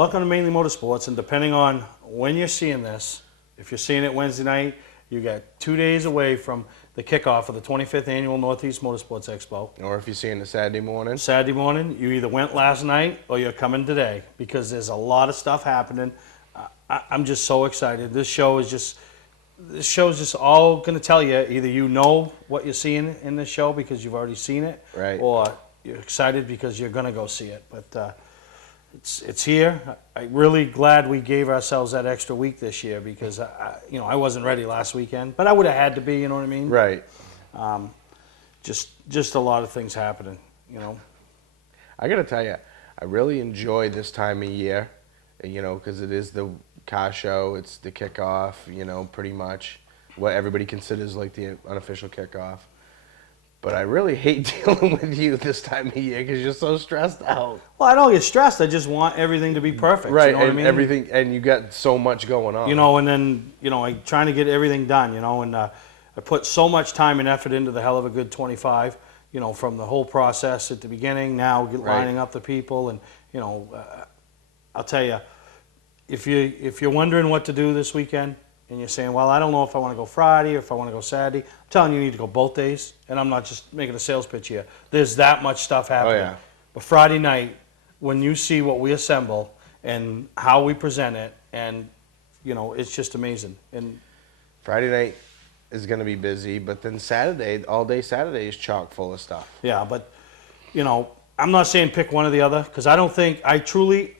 welcome to Mainely Motorsports, and depending on when you're seeing this, if you're seeing it Wednesday night, you got 2 days away from the kickoff of the 25th Annual Northeast Motorsports Expo. Or if you're seeing it Saturday morning. Saturday morning, you either went last night or you're coming today, because there's a lot of stuff happening. I'm just so excited. This show is just all going to tell you, either you know what you're seeing in this show because you've already seen it, right, or you're excited because you're going to go see it. But it's here. I'm really glad we gave ourselves that extra week this year, because I wasn't ready last weekend, but I would have had to be. You know what I mean? Right. Just a lot of things happening. I got to tell you, I really enjoy this time of year. Because it is the car show. It's the kickoff. Pretty much what everybody considers like the unofficial kickoff. But I really hate dealing with you this time of year because you're so stressed out. Well, I don't get stressed. I just want everything to be perfect. Right, you know what and I mean? everything, and you got so much going on. And then I'm trying to get everything done. And I put so much time and effort into the hell of a good 25. From the whole process at the beginning, now lining up the people, and I'll tell you, if you're wondering what to do this weekend, and you're saying, well, I don't know if I want to go Friday or if I want to go Saturday, I'm telling you, you need to go both days. And I'm not just making a sales pitch here. There's that much stuff happening. Oh, yeah. But Friday night, when you see what we assemble and how we present it, and it's just amazing. And Friday night is going to be busy, but then Saturday, all day Saturday is chock full of stuff. Yeah, but I'm not saying pick one or the other, because I truly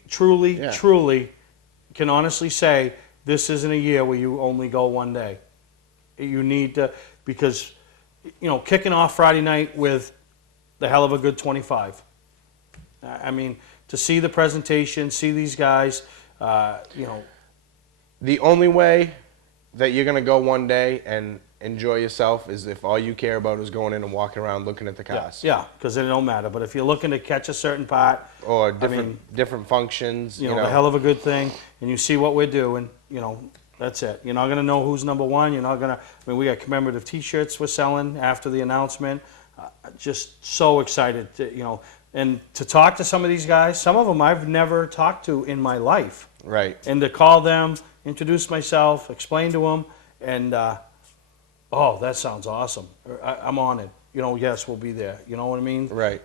can honestly say this isn't a year where you only go one day. You need to, because kicking off Friday night with the hell of a good 25. I mean, to see the presentation, see these guys, The only way that you're going to go one day and enjoy yourself is if all you care about is going in and walking around looking at the cars. Yeah, because it don't matter. But if you're looking to catch a certain part, or different functions, the hell of a good thing, and you see what we're doing, that's it. You're not going to know who's number one. You're not going to. We got commemorative T-shirts we're selling after the announcement. Just so excited, and to talk to some of these guys. Some of them I've never talked to in my life. Right. And to call them, introduce myself, explain to them, and oh, that sounds awesome. I'm on it. Yes, we'll be there. You know what I mean? Right.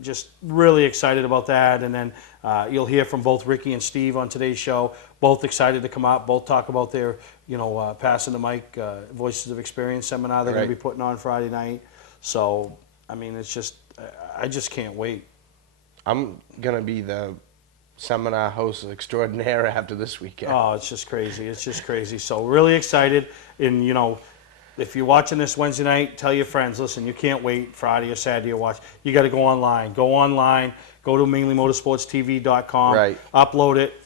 Just really excited about that. And then you'll hear from both Ricky and Steve on today's show. Both excited to come out. Both talk about their, passing the mic, Voices of Experience seminar they're going to be putting on Friday night. So, I mean, it's just, I just can't wait. I'm going to be the seminar host extraordinaire after this weekend. Oh, it's just crazy. It's just crazy. So really excited. And, if you're watching this Wednesday night, tell your friends, listen, you can't wait Friday or Saturday to watch. You got to go online. Go online. Go to mainlymotorsportstv.com. Right. Upload it.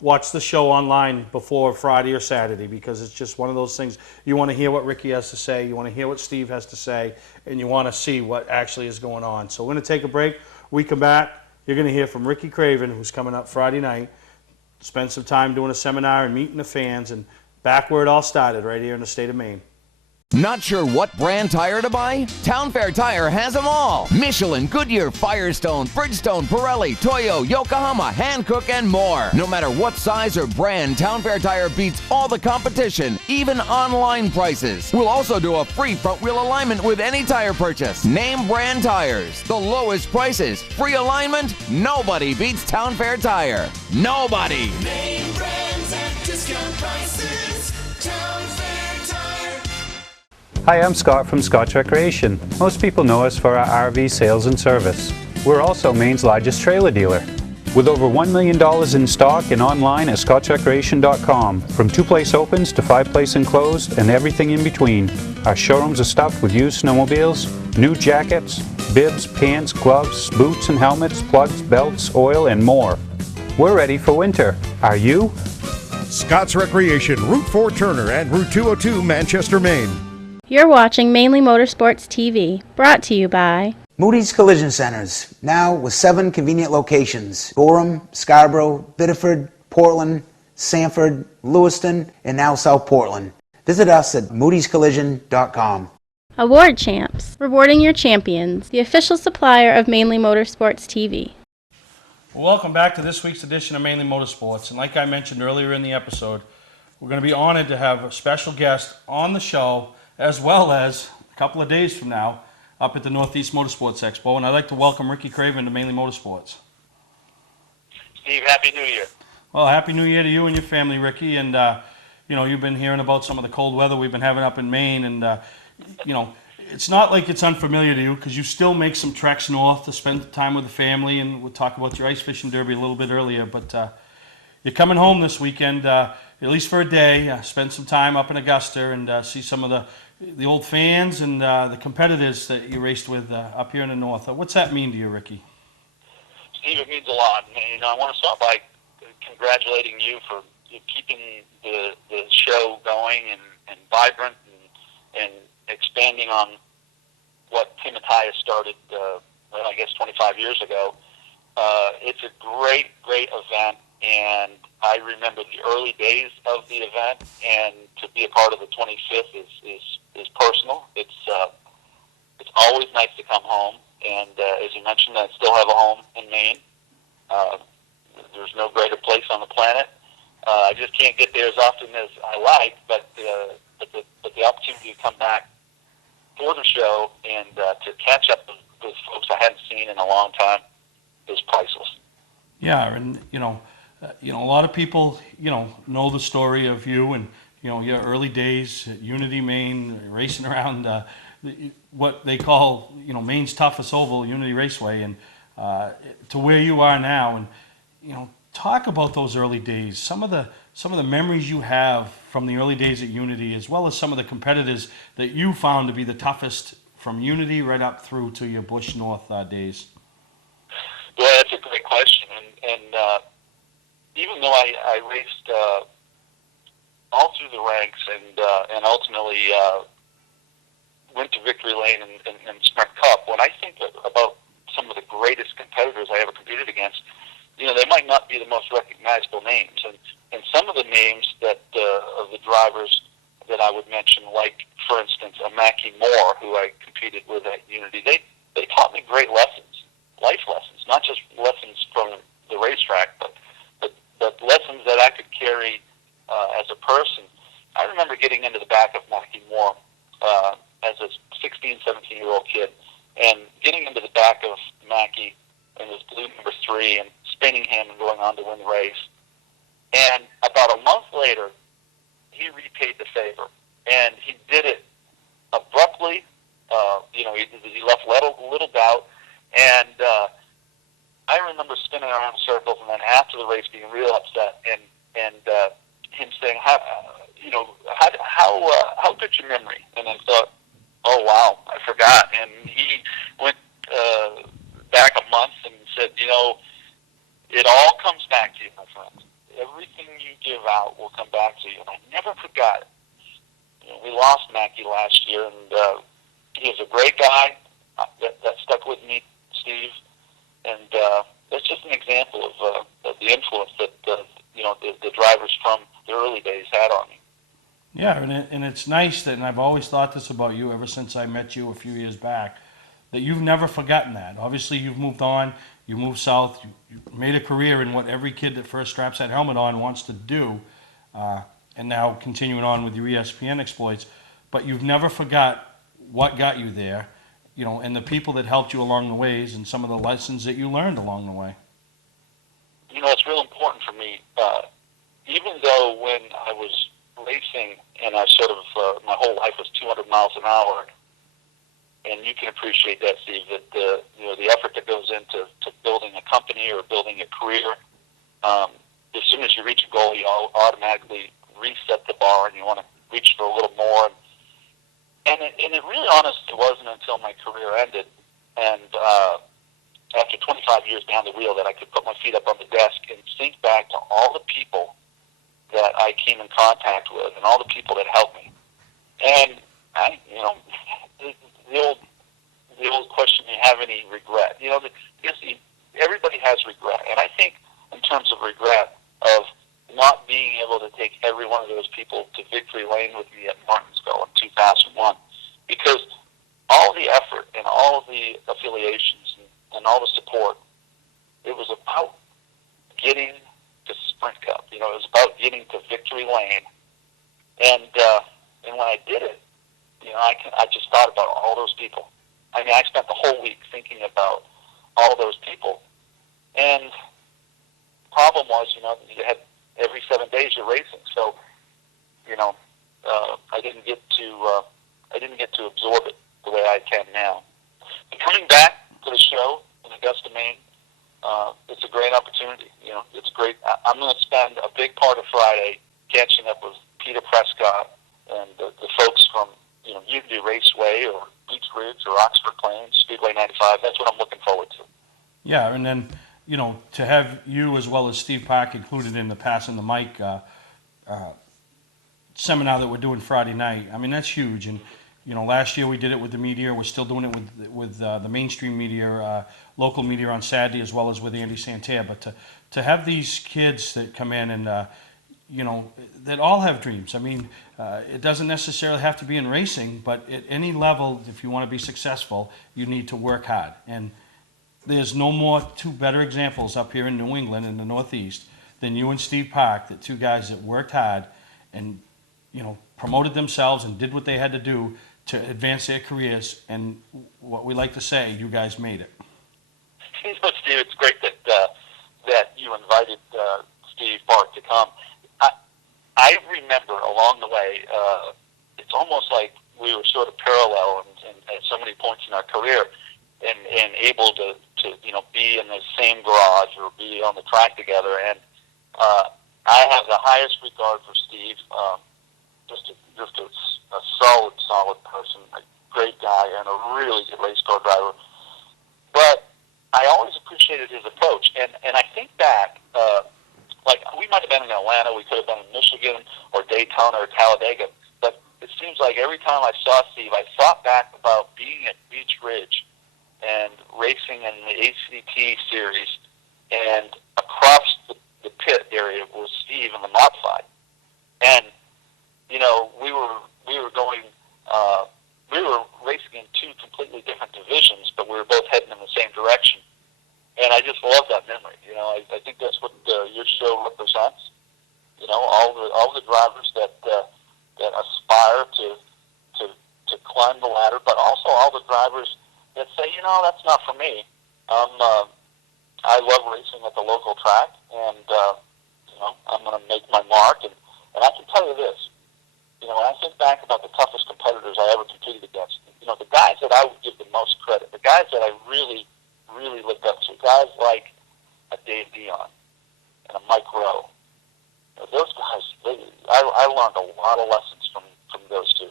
Watch the show online before Friday or Saturday, because it's just one of those things. You want to hear what Ricky has to say. You want to hear what Steve has to say. And you want to see what actually is going on. So we're going to take a break. We come back. You're going to hear from Ricky Craven, who's coming up Friday night. Spend some time doing a seminar and meeting the fans. And back where it all started, right here in the state of Maine. Not sure what brand tire to buy? Town Fair Tire has them all. Michelin, Goodyear, Firestone, Bridgestone, Pirelli, Toyo, Yokohama, Hankook, and more. No matter what size or brand, Town Fair Tire beats all the competition, even online prices. We'll also do a free front wheel alignment with any tire purchase. Name brand tires, the lowest prices, free alignment. Nobody beats Town Fair Tire. Nobody. Name brands at discount prices. Town Fair Tire. Hi, I'm Scott from Scott's Recreation. Most people know us for our RV sales and service. We're also Maine's largest trailer dealer. With over $1 million in stock and online at scottsrecreation.com, from 2-place opens to 5-place enclosed and everything in between. Our showrooms are stuffed with used snowmobiles, new jackets, bibs, pants, gloves, boots and helmets, plugs, belts, oil, and more. We're ready for winter. Are you? Scott's Recreation, Route 4 Turner and Route 202 Manchester, Maine. You're watching Mainely Motorsports TV, brought to you by Moody's Collision Centers, now with 7 convenient locations: Gorham, Scarborough, Biddeford, Portland, Sanford, Lewiston, and now South Portland. Visit us at moodyscollision.com. Award Champs, rewarding your champions, the official supplier of Mainely Motorsports TV. Well, welcome back to this week's edition of Mainly Motorsports. And like I mentioned earlier in the episode, we're going to be honored to have a special guest on the show, as well as a couple of days from now up at the Northeast Motorsports Expo. And I'd like to welcome Ricky Craven to Mainly Motorsports. Steve, Happy New Year. Well, Happy New Year to you and your family, Ricky. And, you've been hearing about some of the cold weather we've been having up in Maine. And, it's not like it's unfamiliar to you because you still make some treks north to spend time with the family. And we'll talk about your ice fishing derby a little bit earlier. But you're coming home this weekend, at least for a day, spend some time up in Augusta and see some of the old fans and the competitors that you raced with up here in the north. What's that mean to you, Ricky? Steve, it means a lot. And, I want to start by congratulating you for keeping the show going and vibrant and expanding on what Tim Matthias started, 25 years ago. It's a great, great event, and I remember the early days of the event, and to be a part of the 25th is personal. It's always nice to come home, and as you mentioned, I still have a home in Maine. There's no greater place on the planet. I just can't get there as often as I like, but the opportunity to come back for the show and to catch up with folks I hadn't seen in a long time is priceless. Yeah, and a lot of people know the story of you and your early days at Unity, Maine, racing around what they call Maine's toughest oval, Unity Raceway, and to where you are now. And talk about those early days. Some of the memories you have from the early days at Unity, as well as some of the competitors that you found to be the toughest from Unity right up through to your Busch North days. Well, that's a great question, and even though I raced all through the ranks and ultimately went to Victory Lane and Sprint Cup, when I think about some of the greatest competitors I ever competed against, they might not be the most recognizable names, and some of the names that of the drivers that I would mention, like for instance, Mackie Moore, who I competed with at Unity, they taught me great lessons, life lessons, not just lessons from the racetrack, but lessons that I could carry as a person. I remember getting into the back of Mackie Moore as a 16, 17-year-old kid, and getting into the back of Mackie in his blue number 3 and spinning him and going on to win the race. And about a month later, he repaid the favor, and he did it abruptly. He left little doubt, and I remember spinning around in circles, and then after the race being real upset, and him saying, "How good's your memory?" And I thought, "Oh wow, I forgot." And he went back a month and said, "It all comes back to you, my friend. Everything you give out will come back to you." And I never forgot it. We lost Mackie last year, and he was a great guy. That stuck with me, Steve. And that's just an example of the influence that the drivers from the early days had on me. Yeah, and it's nice that, and I've always thought this about you ever since I met you a few years back, that you've never forgotten that. Obviously, you've moved on, you moved south, you made a career in what every kid that first straps that helmet on wants to do, and now continuing on with your ESPN exploits, but you've never forgot what got you there, and the people that helped you along the ways and some of the lessons that you learned along the way. It's real important for me, even though when I was racing and I sort of, my whole life was 200 miles an hour, and you can appreciate that, Steve, that the effort that goes into building a company or building a career, as soon as you reach a goal, you automatically reset the bar and you want to reach for a little more. And it really honestly wasn't until my career ended, and after 25 years behind the wheel, that I could put my feet up on the desk and think back to all the people that I came in contact with and all the people that helped me. And the old question, do you have any regret? Everybody has regret, and I think in terms of regret of not being able to take every one of those people to Victory Lane with me at Martinsville in 2001, because all the effort and all of the affiliations and all the support, it was about getting to Sprint Cup. It was about getting to victory lane. And when I did it, I just thought about all those people. I mean, I spent the whole week thinking about all those people. And the problem was, you had every 7 days you're racing. So, I didn't get to absorb it the way I can now. But coming back to the show in Augusta, Maine, it's a great opportunity. It's great. I'm going to spend a big part of Friday catching up with Peter Prescott and the folks from, Unity Raceway or Beach Ridge or Oxford Plains, Speedway 95. That's what I'm looking forward to. Yeah, and then, to have you as well as Steve Park included in the Passing the Mic seminar that we're doing Friday night, I mean, that's huge. And, last year we did it with the media. We're still doing it with the mainstream media, local media on Saturday, as well as with Andy Santerre. But to have these kids that come in and, that all have dreams. I mean, it doesn't necessarily have to be in racing, but at any level, if you want to be successful, you need to work hard. And there's no two better examples up here in New England, in the Northeast, than you and Steve Park, the two guys that worked hard and, promoted themselves and did what they had to do to advance their careers. And what we like to say, you guys made it. Steve, it's great that you invited Steve Park to come. I remember along the way, it's almost like we were sort of parallel at so many points in our career, and able to be in the same garage or be on the track together. And I have the highest regard for Steve. Just a solid person, a great guy, and a really good race car driver. But I always appreciated his approach, and I think back, like we might have been in Atlanta, we could have been in Michigan or Daytona or Talladega, but it seems like every time I saw Steve, I thought back about being at Beach Ridge and racing in the ACT series, and across the pit area was Steve in the modified. And we were racing in two completely different divisions, but we were both heading in the same direction. And I just love that memory. I think that's what your show represents. All the drivers that aspire to climb the ladder, but also all the drivers that say, that's not for me. I love racing at the local track, and I'm going to make my mark. And I can tell you this. When I think back about the toughest competitors I ever competed against, the guys that I would give the most credit, the guys that I really, really looked up to, guys like a Dave Dion and a Mike Rowe. Those guys, I learned a lot of lessons from those two.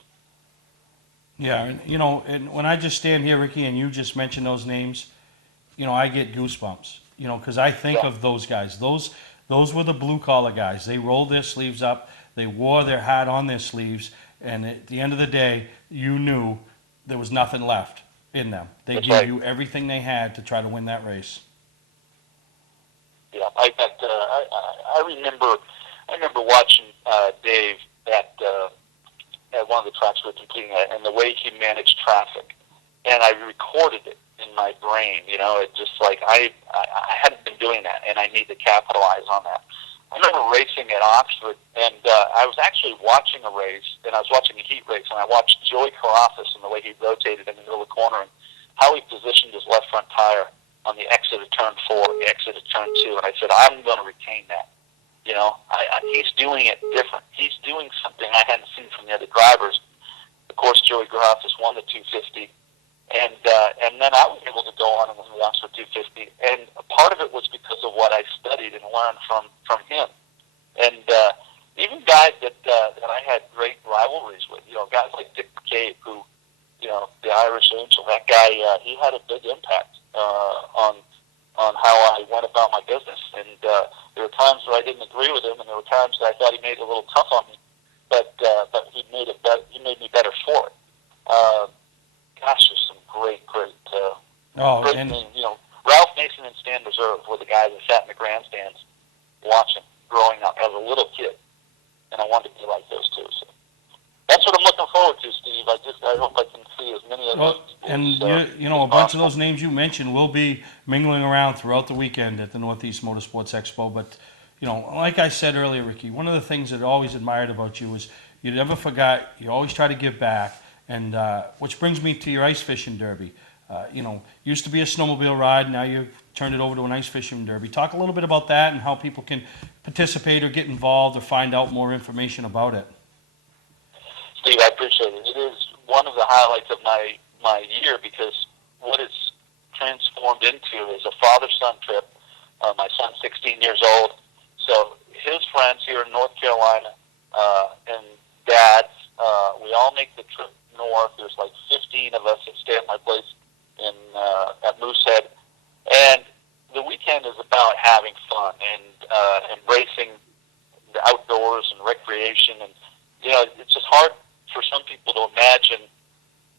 Yeah, and and when I just stand here, Ricky, and you just mention those names, I get goosebumps. Because I think of those guys. Those were the blue collar guys. They rolled their sleeves up. They wore their hat on their sleeves, and at the end of the day, you knew there was nothing left in them. They That's gave right. you everything they had to try to win that race. Yeah, I remember watching Dave at one of the tracks we were competing at, and the way he managed traffic, and I recorded it in my brain. It just like I hadn't been doing that, and I need to capitalize on that. I remember racing at Oxford, and I was actually watching a race, and I was watching a heat race, and I watched Joey Carafas and the way he rotated in the middle of the corner, and how he positioned his left front tire on the exit of turn 4, the exit of turn 2, and I said, I'm going to retain that. He's doing it different. He's doing something I hadn't seen from the other drivers. Of course, Joey Carafas won the 250, and then I was able to go on and win the Oxford 250, and a part of it was because of what I studied and learned from him. And even guys that I had great rivalries with, guys like Dick McCabe, who, the Irish Angel, that guy, he had a big impact on how I went about my business. And there were times where I didn't agree with him, and there were times that I thought he made it a little tough on me, but he made me better for it. Gosh, there's some great Ralph Mason and Stan Reserve were the guys that sat in the grandstands watching growing up as a little kid, and I wanted to be like those two. So that's what I'm looking forward to, Steve. I hope I can see as many of Well, those people and you know, a bunch of those names you mentioned will be mingling around throughout the weekend at the Northeast Motorsports Expo. But, you know, like I said earlier, Ricky, one of the things that I always admired about you was you never forgot, you always try to give back. And which brings me to your ice fishing derby. You know, used to be a snowmobile ride, now you've turned it over to an ice fishing derby. Talk a little bit about that and how people can participate or get involved or find out more information about it. Steve, I appreciate it. It is one of the highlights of my year because what it's transformed into is a father-son trip. My son's 16 years old, so his friends here in North Carolina and dads, we all make the trip north. There's like 15 of us that stay at my place in at Moosehead, and the weekend is about having fun and embracing the outdoors and recreation. And you know, it's just hard for some people to imagine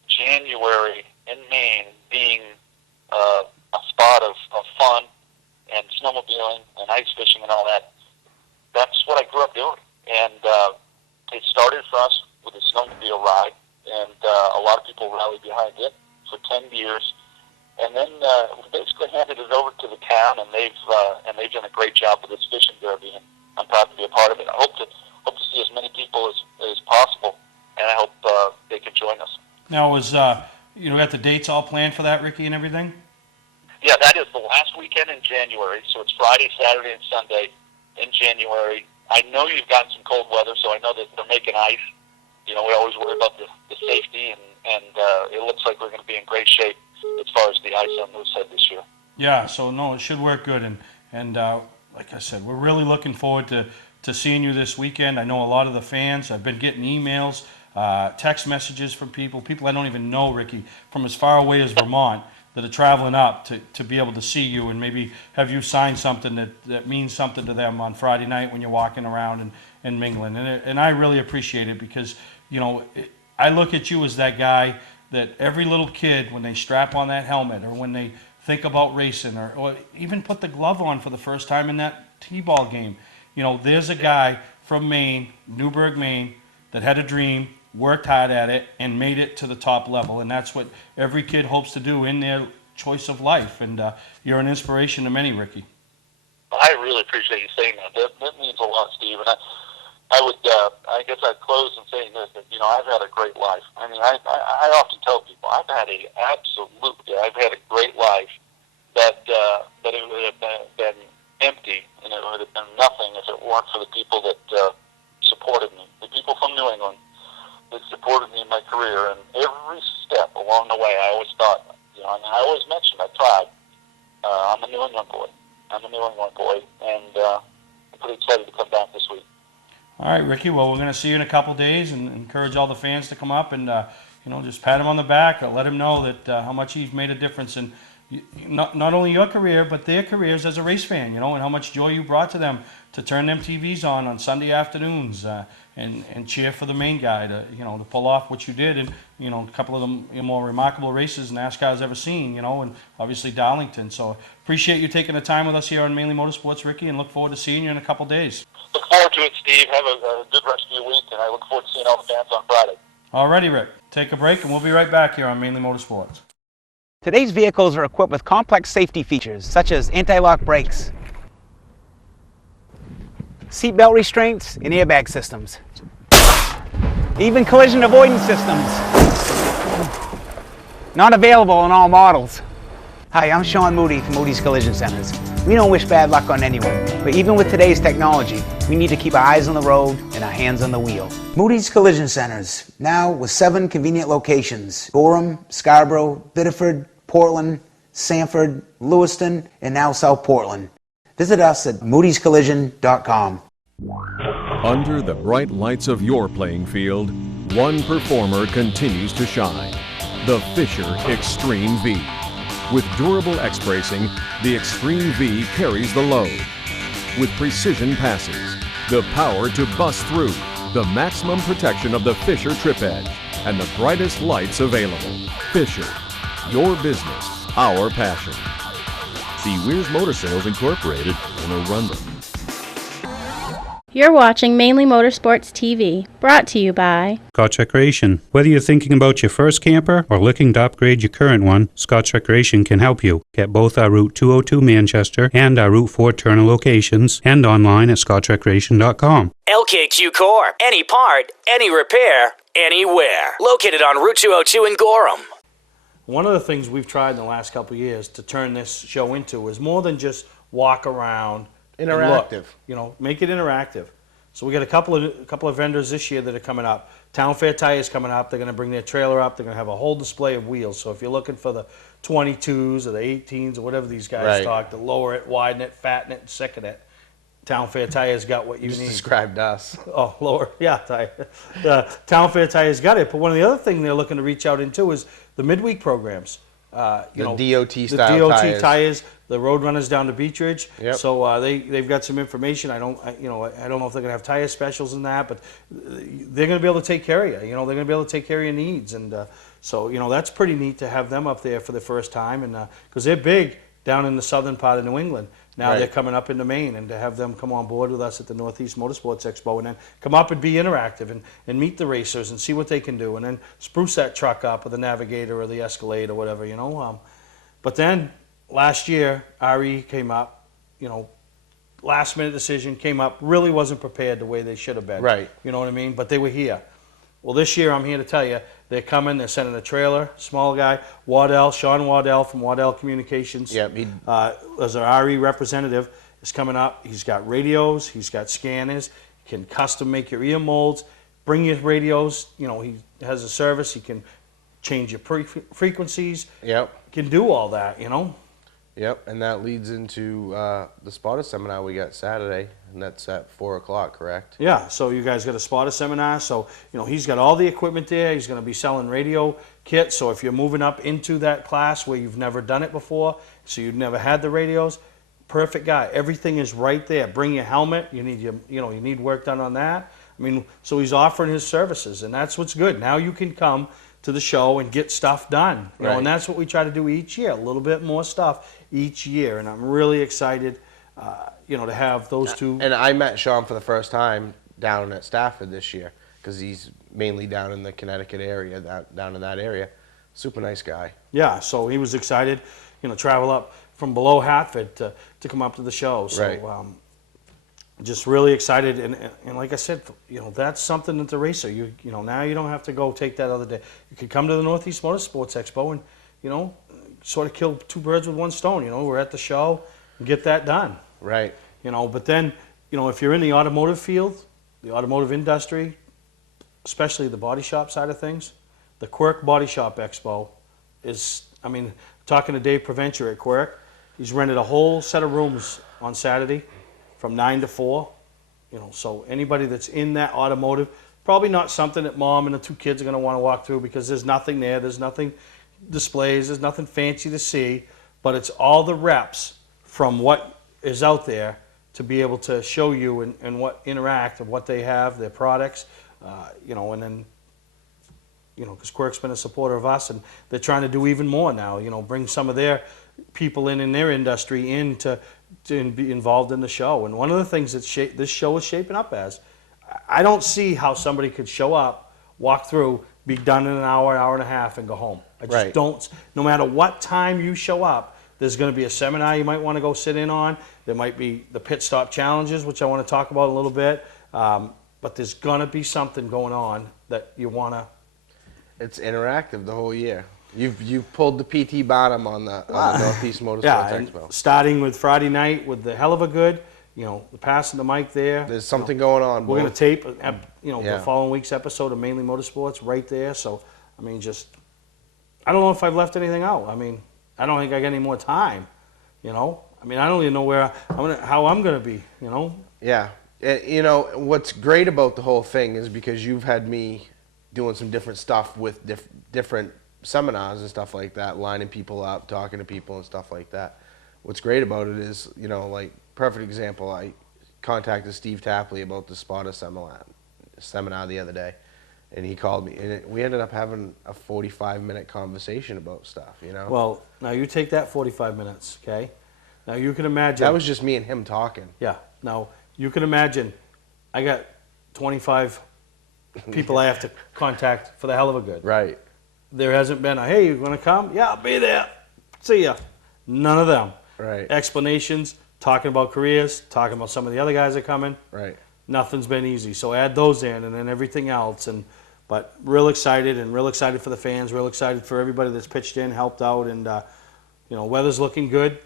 January in Maine being a spot of fun and snowmobiling and ice fishing and all that. That's what I grew up doing, and it started for us with a snowmobile ride, and a lot of people rallied behind it for 10 years. And then we basically handed it over to the town, and they've done a great job with this fishing derby, and I'm proud to be a part of it. I hope to see as many people as possible, and I hope they can join us. Now, you know, got the dates all planned for that, Ricky, and everything? Yeah, that is the last weekend in January, so it's Friday, Saturday, and Sunday in January. I know you've gotten some cold weather, so I know that they're making ice. You know, we always worry about the safety, and it looks like we're going to be in great shape as far as the ice on Moosehead this year. Yeah, so no, it should work good, and like I said, we're really looking forward to seeing you this weekend. I know a lot of the fans. I've been getting emails, text messages from people I don't even know, Ricky, from as far away as Vermont that are traveling up to be able to see you and maybe have you sign something that means something to them on Friday night when you're walking around and mingling. And I really appreciate it because, you know, I look at you as that guy that every little kid, when they strap on that helmet or when they think about racing or even put the glove on for the first time in that T-ball game, you know, there's a guy from Maine, Newburgh, Maine, that had a dream, worked hard at it, and made it to the top level. And that's what every kid hopes to do in their choice of life. And you're an inspiration to many, Ricky. I really appreciate you saying that. That means a lot, Steve. And I guess I'd close in saying this, that, you know, I've had a great life. I mean, I often tell people I've had a great life that it would have been empty and it would have been nothing if it weren't for the people that supported me, the people from New England that supported me in my career. And every step along the way, I always thought, you know, and I always mentioned I tried. I'm a New England boy. And I'm pretty excited to come back this week. All right, Ricky. Well, we're going to see you in a couple days and encourage all the fans to come up and, you know, just pat him on the back or let him know that how much he's made a difference in not only your career, but their careers as a race fan, you know, and how much joy you brought to them to turn them TVs on Sunday afternoons and cheer for the main guy to, you know, to pull off what you did. And, you know, a couple of the more remarkable races NASCAR's ever seen, you know, and obviously Darlington. So appreciate you taking the time with us here on Mainly Motorsports, Ricky, and look forward to seeing you in a couple days. Look forward to it, Steve. Have a good rest of your week, and I look forward to seeing all the fans on Friday. All righty, Rick. Take a break, and we'll be right back here on Mainly Motorsports. Today's vehicles are equipped with complex safety features such as anti-lock brakes, seatbelt restraints, and airbag systems. Even collision avoidance systems. Not available in all models. Hi, I'm Sean Moody from Moody's Collision Centers. We don't wish bad luck on anyone, but even with today's technology, we need to keep our eyes on the road and our hands on the wheel. Moody's Collision Centers, now with 7 convenient locations: Gorham, Scarborough, Biddeford, Portland, Sanford, Lewiston, and now South Portland. Visit us at moodyscollision.com. Under the bright lights of your playing field, one performer continues to shine: the Fisher Extreme V. With durable X-bracing, the Extreme V carries the load. With precision passes, the power to bust through, the maximum protection of the Fisher Trip Edge, and the brightest lights available. Fisher, your business, our passion. See Weir's Motor Sales Incorporated in Arundel. You're watching Mainely Motorsports TV, brought to you by Scotch Recreation. Whether you're thinking about your first camper or looking to upgrade your current one, Scotch Recreation can help you. Get both our Route 202 Manchester and our Route 4 Turner locations and online at scotchrecreation.com. LKQ Core. Any part, any repair, anywhere. Located on Route 202 in Gorham. One of the things we've tried in the last couple of years to turn this show into is more than just walk around. Interactive. And look, make it interactive. So we got a couple of vendors this year that are coming up. Town Fair Tires coming up. They're going to bring their trailer up. They're going to have a whole display of wheels. So if you're looking for the 22s or the 18s or whatever these guys talk, to lower it, widen it, fatten it, and sicken it, Town Fair Tires got what you need. Described us. Oh, lower, yeah, Town Fair Tires got it. But one of the other things they're looking to reach out into is the midweek programs. DOT style the DOT tires, the road runners down to Beech Ridge. Yep. So they've got some information. I don't know if they're gonna have tire specials in that, but they're gonna be able to take care of you. They're gonna be able to take care of your needs, and so that's pretty neat to have them up there for the first time, and because they're big down in the southern part of New England. Now they're coming up into Maine, and to have them come on board with us at the Northeast Motorsports Expo and then come up and be interactive and meet the racers and see what they can do and then spruce that truck up with the Navigator or the Escalade or whatever, But then last year, RE came up, last minute decision came up, really wasn't prepared the way they should have been. Right. You know what I mean? But they were here. Well, this year I'm here to tell you, they're coming, they're sending a trailer, small guy, Sean Waddell from Waddell Communications. Yep. As our RE representative is coming up. He's got radios, he's got scanners, he can custom make your ear molds, bring your radios, he has a service, he can change your frequencies. Yep. Can do all that, Yep, and that leads into the spotter seminar we got Saturday, and that's at 4 o'clock, correct? Yeah, so you guys got a spotter seminar, so he's got all the equipment there. He's going to be selling radio kits, so if you're moving up into that class where you've never done it before, so you've never had the radios, perfect guy. Everything is right there. Bring your helmet. You need you need work done on that. So he's offering his services, and that's what's good. Now you can come to the show and get stuff done. And that's what we try to do each year, a little bit more stuff each year, and I'm really excited, to have those two. And I met Sean for the first time down at Stafford this year, because he's mainly down in the Connecticut area, down in that area. Super nice guy. Yeah, so he was excited, travel up from below Hatford to come up to the show. So just really excited, and like I said, that's something that the racer, now you don't have to go take that other day. You could come to the Northeast Motorsports Expo and, sort of kill two birds with one stone. We're at the show and get that done. Right. But then, if you're in the automotive field, the automotive industry, especially the body shop side of things, the Quirk Body Shop Expo is, talking to Dave Provencher at Quirk, he's rented a whole set of rooms on Saturday from 9 to 4. So anybody that's in that automotive, probably not something that mom and the two kids are going to want to walk through because there's nothing there, there's nothing displays, there's nothing fancy to see, but it's all the reps from what is out there to be able to show you and what interact of what they have, their products, and then, because Quirk's been a supporter of us and they're trying to do even more now, bring some of their people in their industry in to be involved in the show. And one of the things that this show is shaping up as, I don't see how somebody could show up, walk through, be done in an hour, hour and a half, and go home. I just don't. No matter what time you show up, there's going to be a seminar you might want to go sit in on. There might be the pit stop challenges, which I want to talk about a little bit. But there's going to be something going on that you want to. It's interactive the whole year. You've pulled the PT bottom on the Northeast Motorsports Expo. Starting with Friday night with the Hell of a Good, the passing the mic there. There's something going on. We're going to tape, the following week's episode of Mainly Motorsports right there. So, I don't know if I've left anything out. I don't think I got any more time. I don't even know how I'm going to be. Yeah. What's great about the whole thing is because you've had me doing some different stuff with different seminars and stuff like that, lining people up, talking to people and stuff like that. What's great about it is, perfect example, I contacted Steve Tapley about the spotter seminar the other day, and he called me, and we ended up having a 45-minute conversation about stuff, Well, now you take that 45 minutes, okay? Now you can imagine. That was just me and him talking. Yeah. Now you can imagine I got 25 people I have to contact for the hell of a good. Right. There hasn't been a, hey, you going to come? Yeah, I'll be there. See ya. None of them. Right. Explanations, talking about careers, talking about some of the other guys that are coming. Right. Nothing's been easy. So add those in and then everything else. But real excited for the fans, real excited for everybody that's pitched in, helped out, and weather's looking good.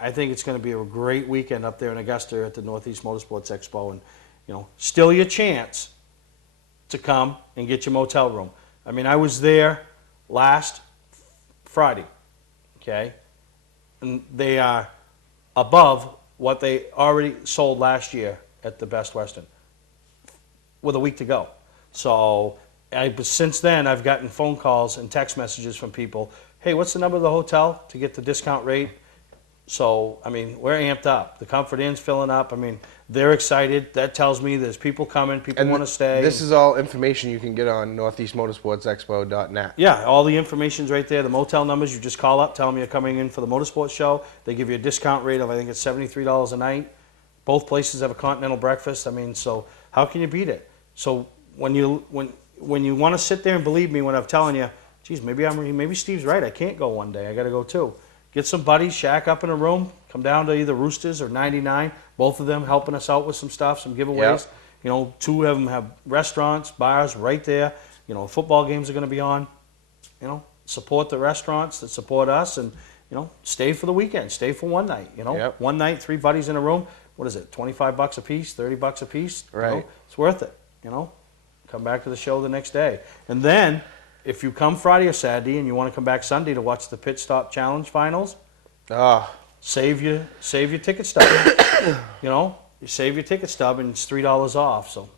I think it's going to be a great weekend up there in Augusta at the Northeast Motorsports Expo, and still your chance to come and get your motel room. I mean, I was there last Friday, okay, and they are above what they already sold last year at the Best Western with a week to go. So since then, I've gotten phone calls and text messages from people, hey, what's the number of the hotel to get the discount rate? So, I mean, we're amped up. The Comfort Inn's filling up. I mean, they're excited. That tells me there's people coming, people want to stay. This is all information you can get on northeastmotorsportsexpo.net. Yeah, all the information's right there. The motel numbers, you just call up, tell them you're coming in for the motorsports show. They give you a discount rate of, I think it's $73 a night. Both places have a continental breakfast. I mean, so how can you beat it? So when you want to sit there and believe me when I'm telling you, geez, maybe Steve's right. I can't go one day. I got to go too. Get some buddies, shack up in a room, come down to either Roosters or 99. Both of them helping us out with some stuff, some giveaways. Yep. 2 of them have restaurants, bars right there. Football games are going to be on. Support the restaurants that support us, and stay for the weekend, stay for one night. Yep. One night, 3 buddies in a room. What is it? $25 a piece, $30 a piece. Right. It's worth it. Come back to the show the next day, and then if you come Friday or Saturday and you want to come back Sunday to watch the Pit Stop Challenge finals, save your ticket stub. You save your ticket stub and it's $3 off. So,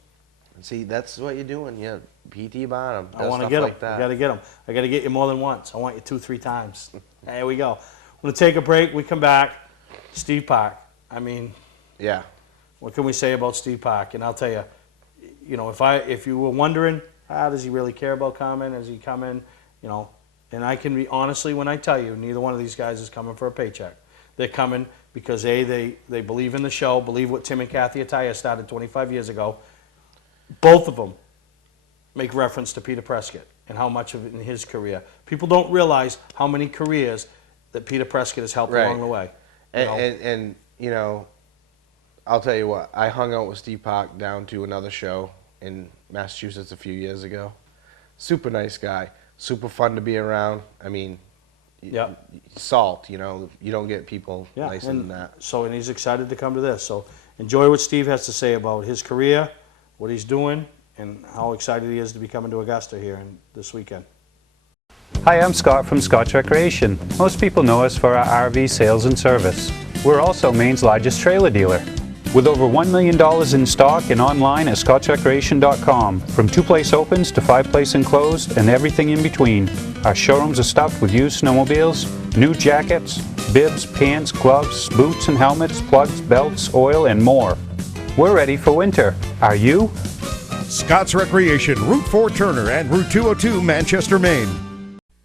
see, that's what you're doing. Yeah, PT Bottom. I want to get them. I got to get them. I got to get you more than once. I want you 2-3 times. There we go. I'm going to take a break. We come back. Steve Park. I mean, yeah. What can we say about Steve Park? And I'll tell you, if you were wondering, does he really care about coming? Is he coming? And I can be honestly when I tell you, neither one of these guys is coming for a paycheck. They're coming because they believe in the show, believe what Tim and Kathy Attia started 25 years ago. Both of them make reference to Peter Prescott and how much of it in his career. People don't realize how many careers that Peter Prescott has helped along the way. And I'll tell you what, I hung out with Steve Park down to another show in Massachusetts a few years ago. Super nice guy, super fun to be around. I mean, salt, you don't get people nicer than that. So, and he's excited to come to this. So enjoy what Steve has to say about his career, what he's doing, and how excited he is to be coming to Augusta here this weekend. Hi, I'm Scott from Scotch Recreation. Most people know us for our RV sales and service. We're also Maine's largest trailer dealer. With over $1 million in stock and online at scotchrecreation.com. From 2-place opens to 5-place enclosed and everything in between. Our showrooms are stuffed with used snowmobiles, new jackets, bibs, pants, gloves, boots and helmets, plugs, belts, oil, and more. We're ready for winter. Are you? Scott's Recreation, Route 4 Turner and Route 202 Manchester, Maine.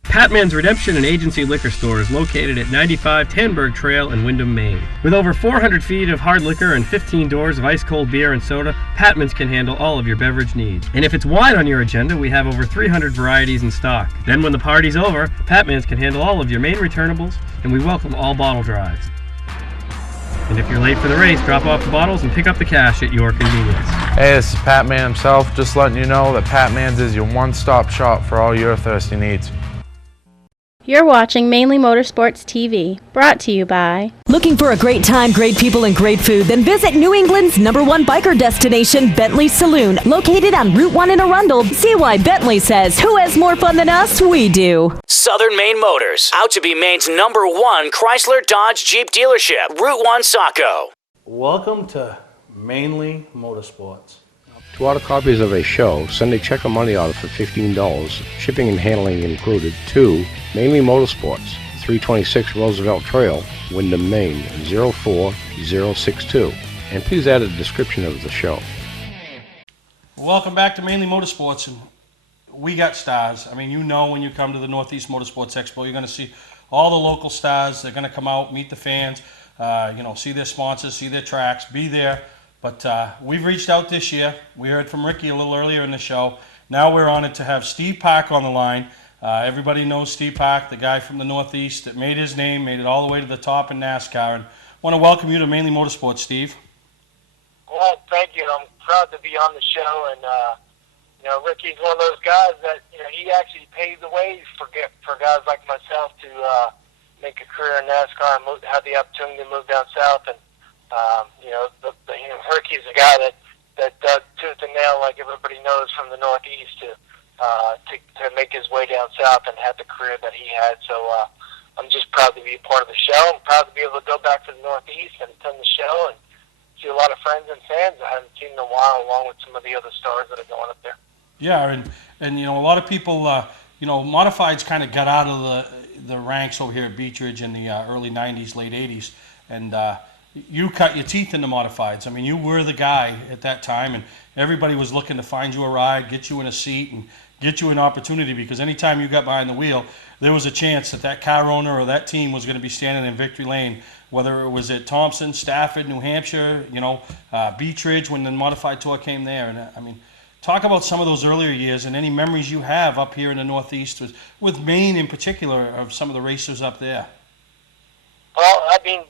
Patman's Redemption and Agency Liquor Store is located at 95 Tanberg Trail in Windham, Maine. With over 400 feet of hard liquor and 15 doors of ice-cold beer and soda, Patman's can handle all of your beverage needs. And if it's wine on your agenda, we have over 300 varieties in stock. Then when the party's over, Patman's can handle all of your Maine returnables, and we welcome all bottle drives. And if you're late for the race, drop off the bottles and pick up the cash at your convenience. Hey, this is Pat Man himself, just letting you know that Pat Man's is your one-stop shop for all your thirsty needs. You're watching Mainely Motorsports TV, brought to you by... Looking for a great time, great people, and great food? Then visit New England's #1 biker destination, Bentley Saloon, located on Route 1 in Arundel. See why Bentley says, who has more fun than us? We do. Southern Maine Motors, out to be Maine's #1 Chrysler Dodge Jeep dealership, Route 1 Saco. Welcome to Mainely Motorsports. To order copies of a show, send a check or money order for $15, shipping and handling included, to Mainely Motorsports, 326 Roosevelt Trail, Windham, Maine, 04062. And please add a description of the show. Welcome back to Mainly Motorsports, and we got stars. I mean, when you come to the Northeast Motorsports Expo, you're going to see all the local stars. They're going to come out, meet the fans, see their sponsors, see their tracks, be there. But we've reached out this year. We heard from Ricky a little earlier in the show. Now we're honored to have Steve Park on the line. Everybody knows Steve Park, the guy from the Northeast that made his name, made it all the way to the top in NASCAR. And I want to welcome you to Mainely Motorsports, Steve. Well, thank you. I'm proud to be on the show, and Ricky's one of those guys that he actually paved the way for guys like myself to make a career in NASCAR and have the opportunity to move down south. And Ricky's a guy that dug tooth and nail, like everybody knows, from the Northeast to make his way down south and had the career that he had. So I'm just proud to be a part of the show. I'm proud to be able to go back to the Northeast and attend the show and see a lot of friends and fans I haven't seen in a while, along with some of the other stars that are going up there. Yeah, and a lot of people, modifieds kind of got out of the ranks over here at Beech Ridge in the early 90s, late 80s, and you cut your teeth into modifieds. I mean, you were the guy at that time, and everybody was looking to find you a ride, get you in a seat, and get you an opportunity, because anytime you got behind the wheel, there was a chance that car owner or that team was going to be standing in victory lane, whether it was at Thompson, Stafford, New Hampshire, Beech Ridge when the modified tour came there. And I mean, talk about some of those earlier years and any memories you have up here in the Northeast with Maine in particular of some of the racers up there. Well, I mean,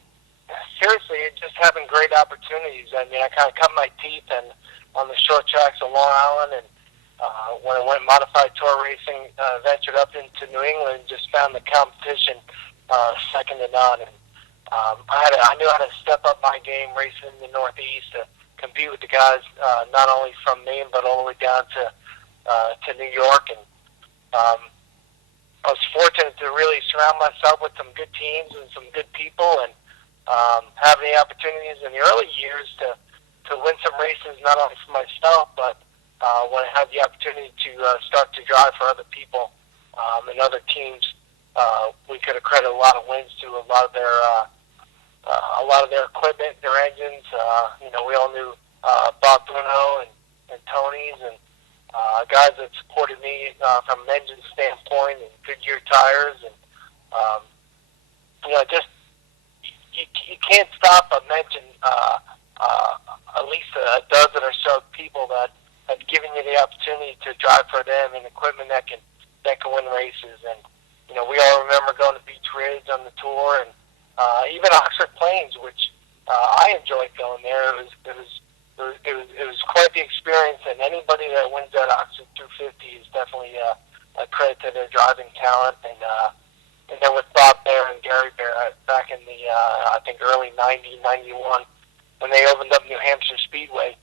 seriously, just having great opportunities. I mean, I kind of cut my teeth on the short tracks of Long Island, and when I went modified tour racing, ventured up into New England, just found the competition second to none. And I knew how to step up my game racing in the Northeast to compete with the guys not only from Maine but all the way down to New York. And I was fortunate to really surround myself with some good teams and some good people, and having the opportunities in the early years to win some races, not only for myself, but when I had the opportunity to start to drive for other people and other teams, we could accredit a lot of wins to a lot of their equipment, their engines. We all knew Bob Bruno and Tony's, and guys that supported me from an engine standpoint, and Goodyear tires, and just you can't stop but mention at least a dozen or so people that have given you the opportunity to drive for them and equipment that can win races. And we all remember going to Beech Ridge on the tour, and even Oxford Plains, which I enjoyed going there. It was quite the experience, and anybody that wins that Oxford 250 is definitely a credit to their driving talent. And then with Bob Bear and Gary Bear back in the I think early 90, 91, when they opened up New Hampshire Speedway,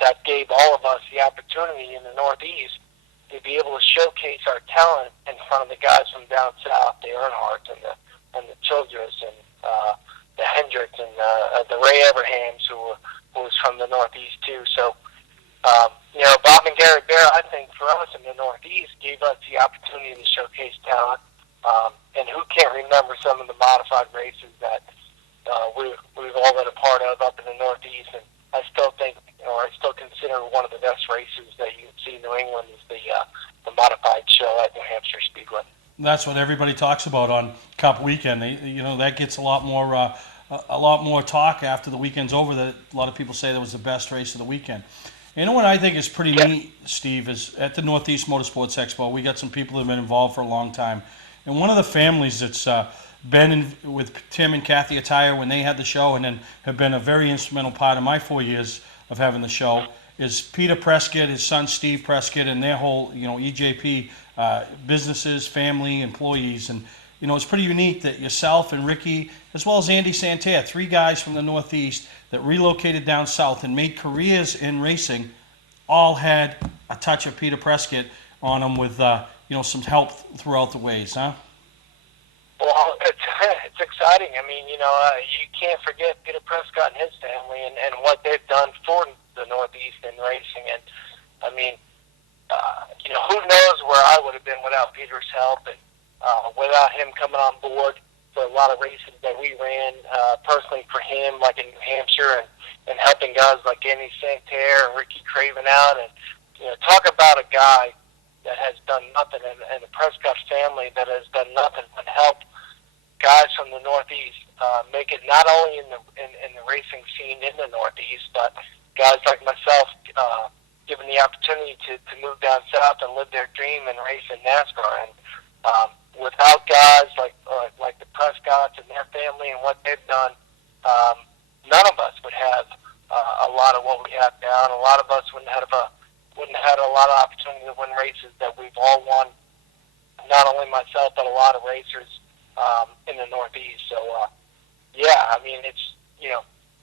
that gave all of us the opportunity in the Northeast to be able to showcase our talent in front of the guys from down south, the Earnhardts and the Childress and the Hendricks and the Ray Everhams, who was from the Northeast too. So, Bob and Gary Bear, I think for us in the Northeast, gave us the opportunity to showcase talent. And who can't remember some of the modified races that we've all been a part of up in the Northeast? And I still think, or I still consider one of the best races that you can see in New England is the modified show at New Hampshire Speedway. That's what everybody talks about on Cup weekend. That gets a lot more talk after the weekend's over. That a lot of people say that was the best race of the weekend. You know what I think is pretty neat, Steve, is at the Northeast Motorsports Expo, we got some people that have been involved for a long time. And one of the families that's been with Tim and Kathy Attire when they had the show, and then have been a very instrumental part of my 4 years of having the show, is Peter Prescott, his son Steve Prescott, and their whole EJP businesses, family, employees. And it's pretty unique that yourself and Ricky, as well as Andy Santerre, three guys from the Northeast that relocated down south and made careers in racing, all had a touch of Peter Prescott on them with some help throughout the ways, huh? Well, it's exciting. I mean, you can't forget Peter Prescott and his family and what they've done for the Northeast in racing. And I mean, who knows where I would have been without Peter's help and without him coming on board for a lot of races that we ran personally for him, like in New Hampshire, and helping guys like Andy Santerre and Ricky Craven out. And talk about a guy that has done nothing, and the Prescott family that has done nothing but help guys from the Northeast make it not only in the racing scene in the Northeast, but guys like myself given the opportunity to move down south and live their dream and race in NASCAR. And without guys like the Prescotts and their family and what they've done, none of us would have a lot of what we have now, and a lot of us wouldn't have had a lot of opportunity to win races that we've all won. Not only myself, but a lot of racers in the Northeast. So, yeah, I mean, it's,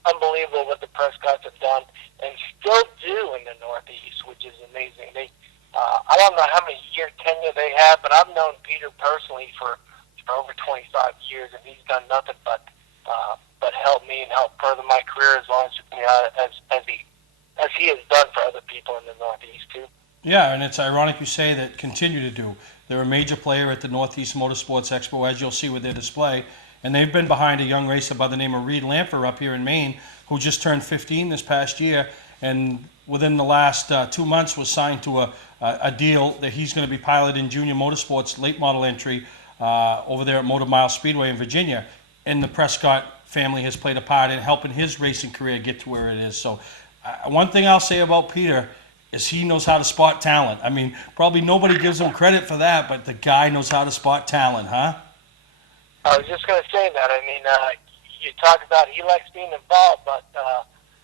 unbelievable what the Prescotts have done and still do in the Northeast, which is amazing. I don't know how many year tenure they have, but I've known Peter personally for over 25 years, and he's done nothing but help me and help further my career as long as he has done for other people in the Northeast too. Yeah, and it's ironic you say that continue to do. They're a major player at the Northeast Motorsports Expo, as you'll see with their display, and they've been behind a young racer by the name of Reed Lampher up here in Maine, who just turned 15 this past year, and within the last 2 months was signed to a deal that he's going to be piloting junior motorsports late model entry over there at Motor Mile Speedway in Virginia, and the Prescott family has played a part in helping his racing career get to where it is. So one thing I'll say about Peter is he knows how to spot talent. I mean, probably nobody gives him credit for that, but the guy knows how to spot talent, huh? I was just going to say that. I mean, you talk about he likes being involved, but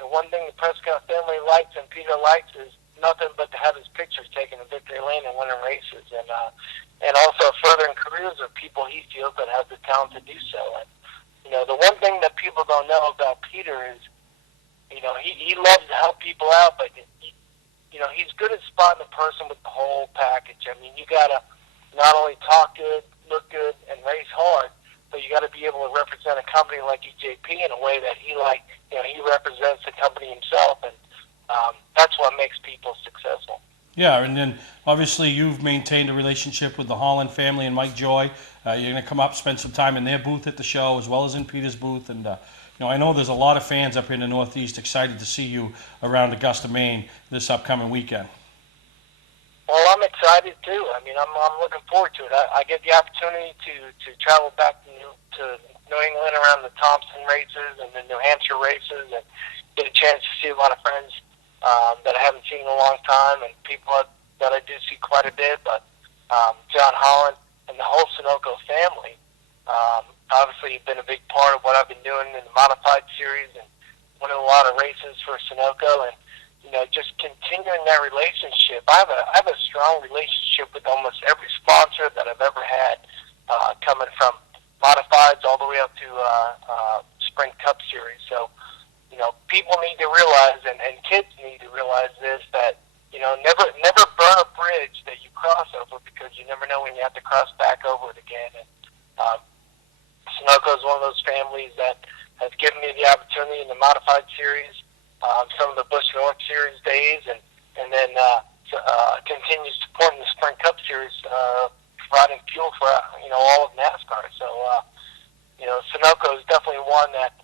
the one thing the Prescott family likes and Peter likes is nothing but to have his pictures taken in victory lane and winning races, and also furthering careers of people he feels that have the talent to do so. And the one thing that people don't know about Peter is, he loves to help people out, but he's good at spotting a person with the whole package. I mean, you gotta not only talk good, look good, and race hard, but you got to be able to represent a company like EJP in a way that he represents the company himself, and that's what makes people successful. Yeah, and then obviously you've maintained a relationship with the Holland family and Mike Joy. You're going to come up, spend some time in their booth at the show as well as in Peter's booth, and I know there's a lot of fans up here in the Northeast excited to see you around Augusta, Maine this upcoming weekend. Well, I'm excited too. I mean, I'm looking forward to it. I get the opportunity to travel back to New England around the Thompson races and the New Hampshire races, and get a chance to see a lot of friends that I haven't seen in a long time, and people that I do see quite a bit. But John Holland and the whole Sunoco family, obviously, been a big part of what I've been doing in the modified series and winning a lot of races for Sunoco, and just continuing that relationship. I have a strong relationship with almost every sponsor that I've ever had, coming from modifieds all the way up to Sprint Cup Series. So, people need to realize, and kids need to realize this, that never burn a bridge that you cross over, because you never know when you have to cross back over it again. And Sunoco is one of those families that has given me the opportunity in the modified series, some of the Busch North Series days, and then continues supporting the Sprint Cup Series, providing fuel for all of NASCAR. So Sunoco is definitely one that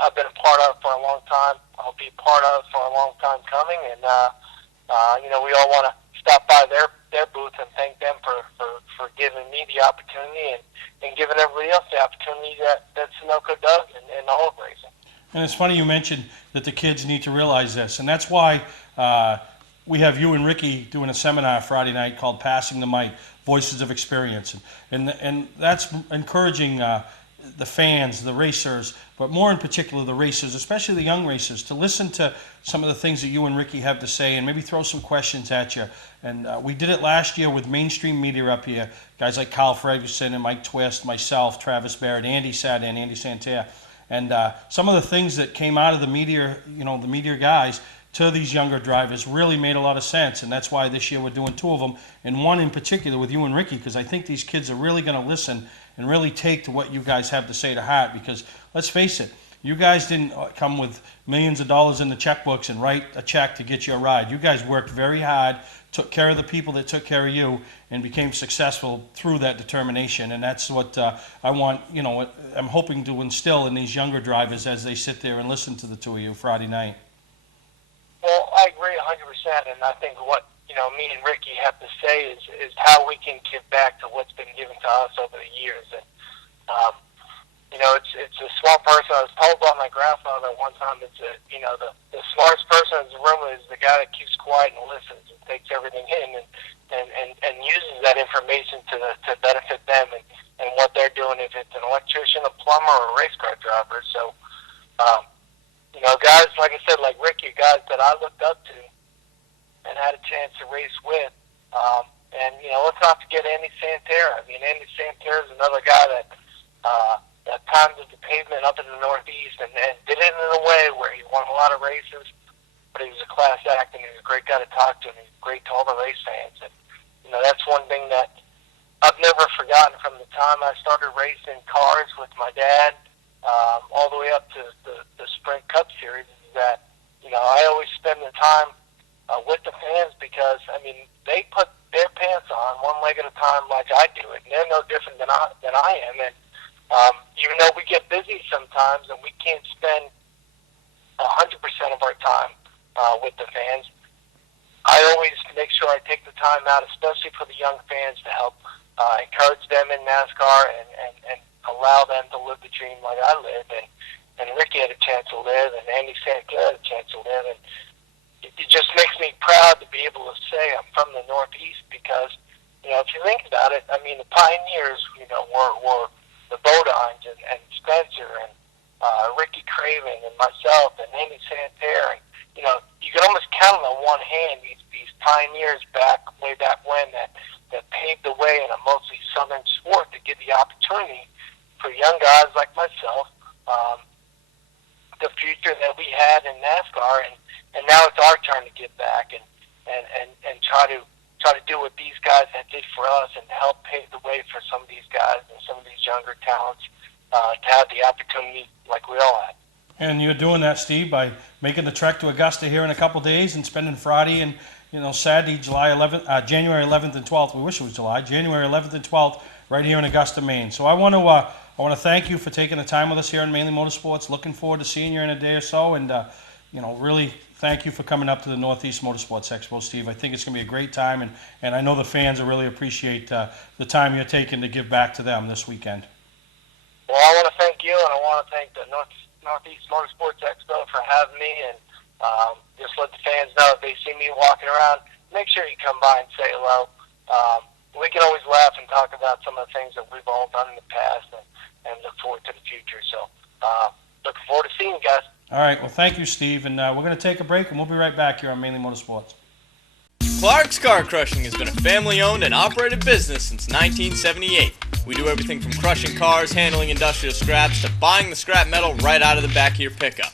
I've been a part of for a long time. I'll be part of for a long time coming, and we all want to stop by their booth and thank them for giving me the opportunity and giving everybody else the opportunity that Sunoco does in all of racing. And it's funny you mentioned that the kids need to realize this, and that's why we have you and Ricky doing a seminar Friday night called Passing the Mic, Voices of Experience. And that's encouraging the fans, the racers, but more in particular the racers, especially the young racers, to listen to some of the things that you and Ricky have to say and maybe throw some questions at you. And we did it last year with mainstream media up here, guys like Kyle Ferguson and Mike Twist, myself, Travis Barrett, Andy Sadin, Andy Santerre. And some of the things that came out of the media, the media guys, to these younger drivers really made a lot of sense. And that's why this year we're doing 2 of them, and one in particular with you and Ricky, because I think these kids are really going to listen and really take to what you guys have to say to heart. Because let's face it, you guys didn't come with millions of dollars in the checkbooks and write a check to get your ride. You guys worked very hard, took care of the people that took care of you, and became successful through that determination. And that's what I want, what I'm hoping to instill in these younger drivers as they sit there and listen to the 2 of you Friday night. Well, I agree 100%, and I think what me and Ricky have to say is how we can give back to what's been given to us over the years. And it's a smart person. I was told by my grandfather one time, the smartest person in the room is the guy that keeps quiet and listens and takes everything in and uses that information to benefit them and what they're doing, if it's an electrician, a plumber, or a race car driver. So, guys, like I said, like Ricky, guys that I looked up to and had a chance to race with. Let's not forget Andy Santera. I mean, Andy Santera is another guy that pounded the pavement up in the Northeast and did it in a way where he won a lot of races, but he was a class act and he was a great guy to talk to and he was great to all the race fans. And, that's one thing that I've never forgotten from the time I started racing cars with my dad all the way up to the Sprint Cup Series is that, I always spend the time with the fans because, they put their pants on one leg at a time like I do it, and they're no different than I am. And even though we get busy sometimes and we can't spend 100% of our time with the fans, I always make sure I take the time out, especially for the young fans, to help encourage them in NASCAR and allow them to live the dream like I live. And Ricky had a chance to live, and Andy Santana had a chance to live. And it just makes me proud to be able to say I'm from the Northeast because, if you think about it, the pioneers, were the Bodines and Spencer and Ricky Craven and myself and Andy Santana. And, you can almost count on one hand these pioneers way back when that paved the way in a mostly southern sport to give the opportunity for young guys like myself, the future that we had in NASCAR, and now it's our turn to give back and try to do what these guys had did for us and help pave the way for some of these guys and some of these younger talents to have the opportunity like we all had. And you're doing that, Steve, by making the trek to Augusta here in a couple days and spending Friday and Saturday, January 11th and 12th. We wish it was July. January 11th and 12th, right here in Augusta, Maine. So I want to thank you for taking the time with us here in Mainely Motorsports. Looking forward to seeing you in a day or so, and really thank you for coming up to the Northeast Motorsports Expo, Steve. I think it's going to be a great time, and I know the fans will really appreciate the time you're taking to give back to them this weekend. Well, I want to thank you, and I want to thank the Northeast Motorsports Expo for having me, and just let the fans know if they see me walking around, make sure you come by and say hello. We can always laugh and talk about some of the things that we've all done in the past and look forward to the future. So looking forward to seeing you guys. All right, well, thank you, Steve, and we're going to take a break, and we'll be right back here on Mainely Motorsports. Clark's Car Crushing has been a family-owned and operated business since 1978. We do everything from crushing cars, handling industrial scraps, to buying the scrap metal right out of the back of your pickup.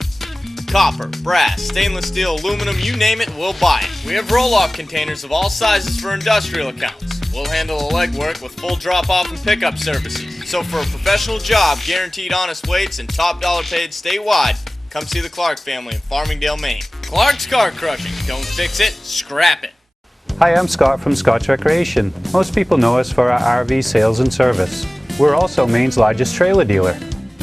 Copper, brass, stainless steel, aluminum, you name it, we'll buy it. We have roll-off containers of all sizes for industrial accounts. We'll handle the legwork with full drop-off and pickup services. So for a professional job, guaranteed honest weights, and top dollar paid statewide, come see the Clark family in Farmingdale, Maine. Clark's Car Crushing. Don't fix it, scrap it. Hi, I'm Scott from Scott's Recreation. Most people know us for our RV sales and service. We're also Maine's largest trailer dealer.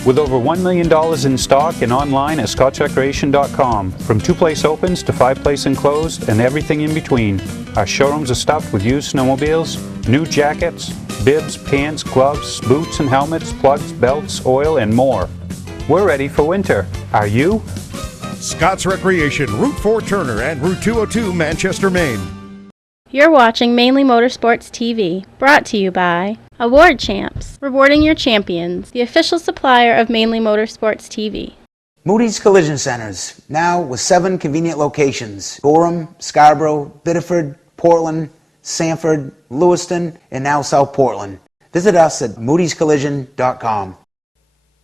With over $1 million in stock and online at scottsrecreation.com. From 2-place opens to 5-place enclosed and everything in between. Our showrooms are stuffed with used snowmobiles, new jackets, bibs, pants, gloves, boots and helmets, plugs, belts, oil, and more. We're ready for winter. Are you? Scott's Recreation, Route 4 Turner and Route 202 Manchester, Maine. You're watching Mainely Motorsports TV, brought to you by Award Champs, rewarding your champions, the official supplier of Mainely Motorsports TV. Moody's Collision Centers, now with 7 convenient locations: Gorham, Scarborough, Biddeford, Portland, Sanford, Lewiston, and now South Portland. Visit us at moodyscollision.com.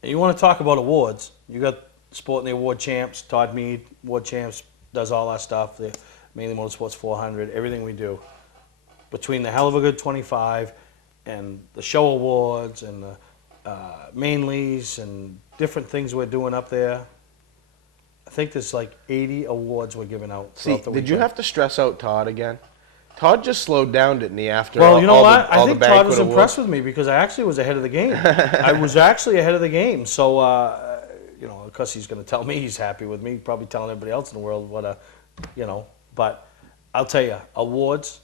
You want to talk about awards? You got Sporting the Award Champs, Todd Mead, Award Champs, does all that stuff. The Mainly Motorsports 400, everything we do. Between the Hell of a Good 25 and the show awards and the Mainleys and different things we're doing up there, I think there's like 80 awards we're giving out. See, did you have to stress out Todd again? Todd just slowed down, didn't he, after Well, you know all what? The, I all think the Todd was banquet impressed awards? with me because I actually was ahead of the game. I was actually ahead of the game. So, you know, of course he's going to tell me he's happy with me, probably telling everybody else in the world what a, you know. But I'll tell you, awards,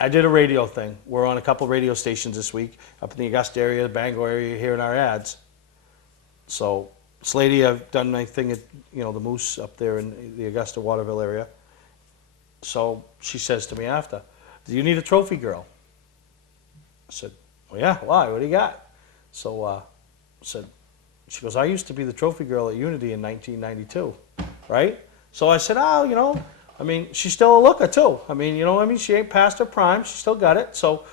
I did a radio thing. We're on a couple radio stations this week up in the Augusta area, the Bangor area, hearing our ads. So this lady, I've done my thing at, the Moose up there in the Augusta Waterville area. So she says to me after, do you need a trophy girl? I said, well, yeah, why? What do you got? So she goes, I used to be the trophy girl at Unity in 1992, right? So I said, she's still a looker too. She ain't past her prime. She still got it. So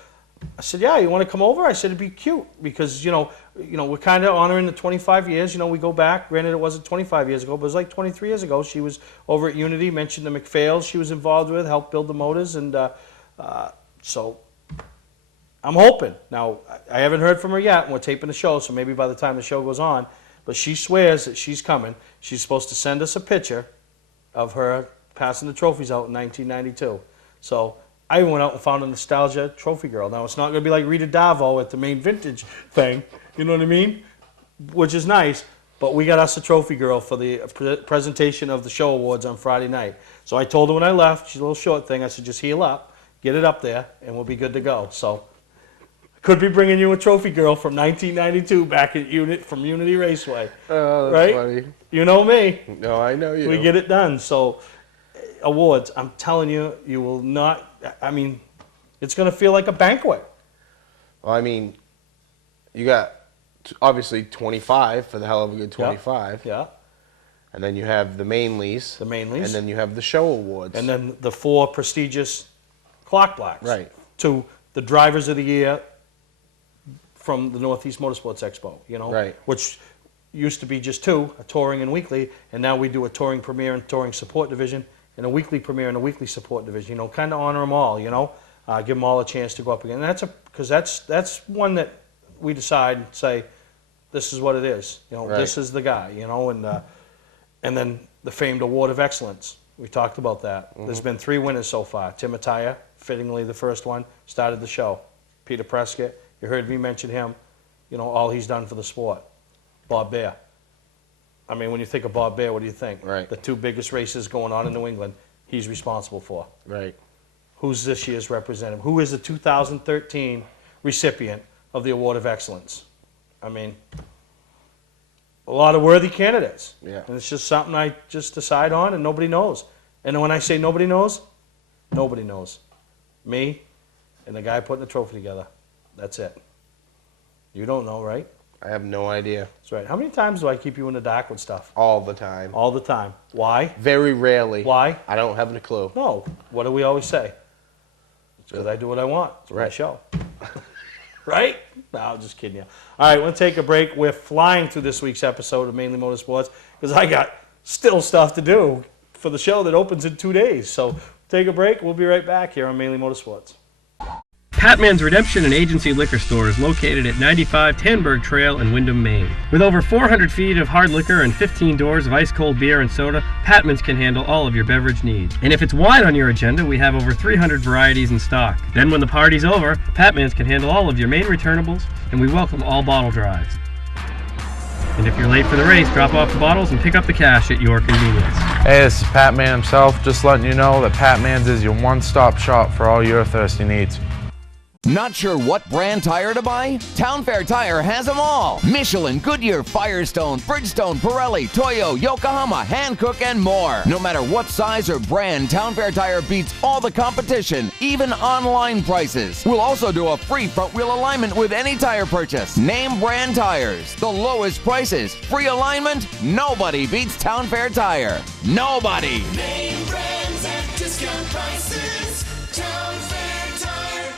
I said, yeah, you want to come over? I said, it'd be cute because, we're kind of honoring the 25 years. We go back. Granted, it wasn't 25 years ago, but it was like 23 years ago. She was over at Unity, mentioned the McPhails she was involved with, helped build the motors. And so I'm hoping. Now, I haven't heard from her yet, and we're taping the show, so maybe by the time the show goes on. But she swears that she's coming. She's supposed to send us a picture of her passing the trophies out in 1992. So I went out and found a nostalgia trophy girl. Now, it's not going to be like Rita Davo at the main vintage thing, you know what I mean? Which is nice, but we got us a trophy girl for the presentation of the show awards on Friday night. So I told her when I left, she's a little short thing, I said, just heal up, get it up there, and we'll be good to go. So could be bringing you a trophy girl from 1992 back at from Unity Raceway. Oh, that's right? funny. You know me. No, I know you. We get it done. So awards, I'm telling you, you will not, it's going to feel like a banquet. Well, you got obviously 25 for the hell of a good 25. Yeah. And then you have the Mainleys. The Mainleys. And then you have the show awards. And then the 4 prestigious clock blacks. Right. To the drivers of the year from the Northeast Motorsports Expo, Right. Which used to be just 2, a touring and weekly, and now we do a touring premier and touring support division, and a weekly premier and a weekly support division. Kind of honor them all. Give them all a chance to go up again. And because that's one that we decide and say, this is what it is. Right. This is the guy. And then the famed Award of Excellence. We talked about that. Mm-hmm. There's been 3 winners so far. Tim Attaya, fittingly the first one, started the show. Peter Prescott, you heard me mention him. All he's done for the sport. Bob Bear. When you think of Bob Bear, what do you think? Right. The 2 biggest races going on in New England, he's responsible for. Right. Who's this year's representative? Who is the 2013 recipient of the Award of Excellence? A lot of worthy candidates. Yeah. And it's just something I just decide on, and nobody knows. And when I say nobody knows, nobody knows. Me and the guy putting the trophy together. That's it. You don't know, right? I have no idea. That's right. How many times do I keep you in the dark with stuff? All the time. All the time. Why? Very rarely. Why? I don't have a clue. No. What do we always say? It's because I do what I want. It's my show. Right? No, I'm just kidding you. All right, we'll take a break. We're flying through this week's episode of Mainly Motorsports because I got still stuff to do for the show that opens in 2 days. So take a break. We'll be right back here on Mainly Motorsports. Patman's Redemption and Agency Liquor Store is located at 95 Tanberg Trail in Windham, Maine. With over 400 feet of hard liquor and 15 doors of ice-cold beer and soda, Patman's can handle all of your beverage needs. And if it's wine on your agenda, we have over 300 varieties in stock. Then when the party's over, Patman's can handle all of your main returnables, and we welcome all bottle drives. And if you're late for the race, drop off the bottles and pick up the cash at your convenience. Hey, this is Pat Man himself, just letting you know that Pat Man's is your one-stop shop for all your thirsty needs. Not sure what brand tire to buy? Town Fair Tire has them all. Michelin, Goodyear, Firestone, Bridgestone, Pirelli, Toyo, Yokohama, Hankook, and more. No matter what size or brand, Town Fair Tire beats all the competition, even online prices. We'll also do a free front wheel alignment with any tire purchase. Name brand tires, the lowest prices, free alignment. Nobody beats Town Fair Tire. Nobody. Name brands at discount prices. Town Fair Tire.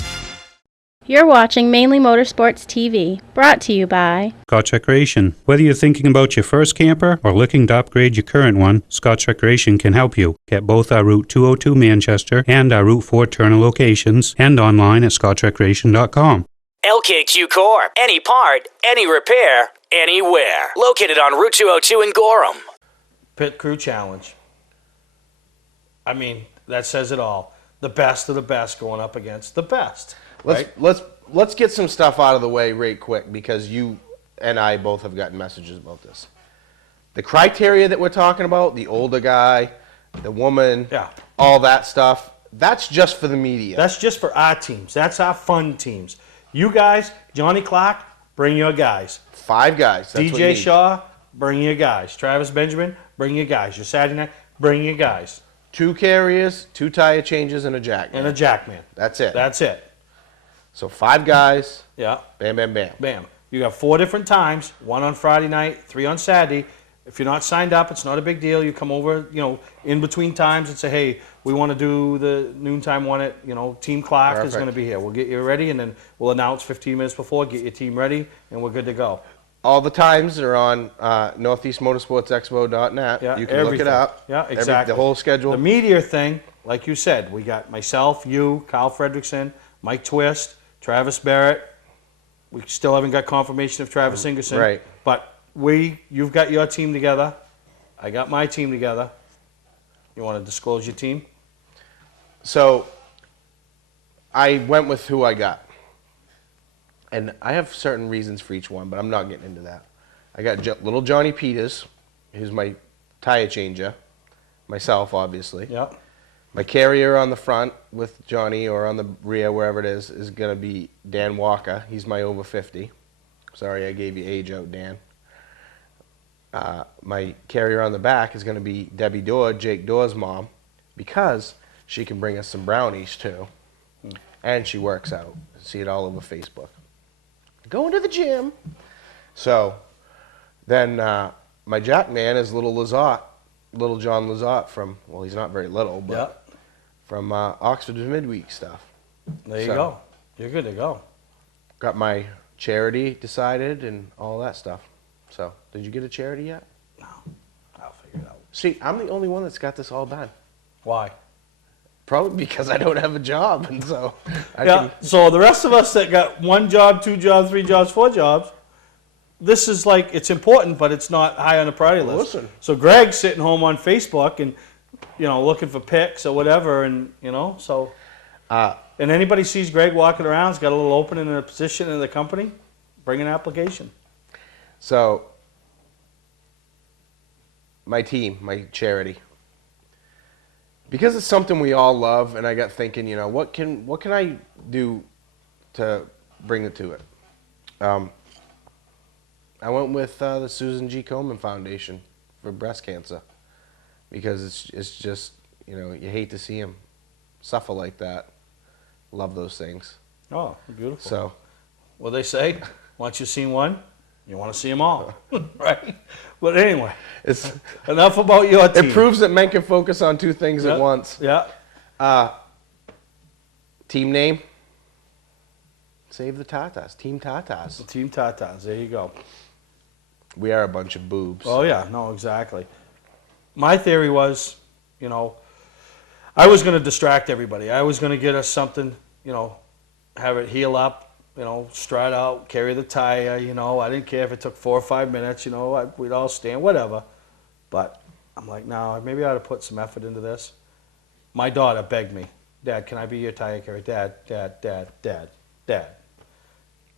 You're watching Mainly Motorsports TV, brought to you by Scotch Recreation. Whether you're thinking about your first camper or looking to upgrade your current one, Scotch Recreation can help you. Get both our Route 202 Manchester and our Route 4 Turner locations and online at scotchrecreation.com. LKQ Corp. Any part, any repair, anywhere. Located on Route 202 in Gorham. Pit Crew Challenge. That says it all. The best of the best going up against the best. Let's get some stuff out of the way right quick because you and I both have gotten messages about this. The criteria that we're talking about, the older guy, the woman, all that stuff, that's just for the media. That's just for our teams. That's our fun teams. You guys, Johnny Clark, bring your guys. 5 guys. That's what you DJ need. Shaw, bring your guys. Travis Benjamin, bring your guys. Your Saturday night, bring your guys. 2 carriers, 2 tire changes, and a jack. And a jackman. That's it. That's it. So 5 guys. Yeah. Bam, bam, bam. Bam. You got 4 different times, 1 on Friday night, 3 on Saturday. If you're not signed up, it's not a big deal. You come over, in between times and say, hey, we want to do the noontime one at, Team Clark is Perfect. going to be here. We'll get you ready, and then we'll announce 15 minutes before, get your team ready, and we're good to go. All the times are on northeastmotorsportsexpo.net. Yeah, You can look it everything. up. Yeah, exactly. The whole schedule. The meteor thing, like you said, we got myself, you, Kyle Fredrickson, Mike Twist, Travis Barrett. We still haven't got confirmation of Travis Ingerson. Right. But you've got your team together. I got my team together. You want to disclose your team? So I went with who I got. And I have certain reasons for each one, but I'm not getting into that. I got little Johnny Peters, who's my tire changer. Myself, obviously. Yep. My carrier on the front with Johnny, or on the rear, wherever it is going to be Dan Walker. He's my over 50. Sorry, I gave you age out, Dan. My carrier on the back is going to be Debbie Dorr, Jake Dorr's mom, because she can bring us some brownies too. And she works out. See it all over Facebook. Going to the gym. So then my jack man is little Lizotte, little John Lizotte from, well, he's not very little, but from Oxford's midweek stuff. There you go. You're good to go. Got my charity decided and all that stuff. So, did you get a charity yet? No. I'll figure it out. See, I'm the only one that's got this all done. Why? Probably because I don't have a job, and so I can. So the rest of us that got 1 job, 2 jobs, 3 jobs, 4 jobs, this is like, it's important, but it's not high on the priority list. Listen. So Greg's sitting home on Facebook and, looking for pics or whatever, and, so. And anybody sees Greg walking around, he's got a little opening in a position in the company, bring an application. So, my team, my charity, because it's something we all love, and I got thinking, what can I do to bring it to it? I went with the Susan G. Komen Foundation for breast cancer, because it's just, you hate to see him suffer like that. Love those things. Oh, beautiful. So, Well, they say, once you've seen one, you want to see them all, right? But anyway, it's enough about your team. It proves that men can focus on 2 things at once. Yeah. Team name? Save the Tatas. Team Tatas. Team Tatas. There you go. We are a bunch of boobs. Oh, yeah. No, exactly. My theory was, I was going to distract everybody. I was going to get us something, have it heal up, strut out, carry the tire, I didn't care if it took 4 or 5 minutes, we'd all stand, whatever. But I'm like, no, maybe I ought to put some effort into this. My daughter begged me, Dad, can I be your tire carrier? Dad.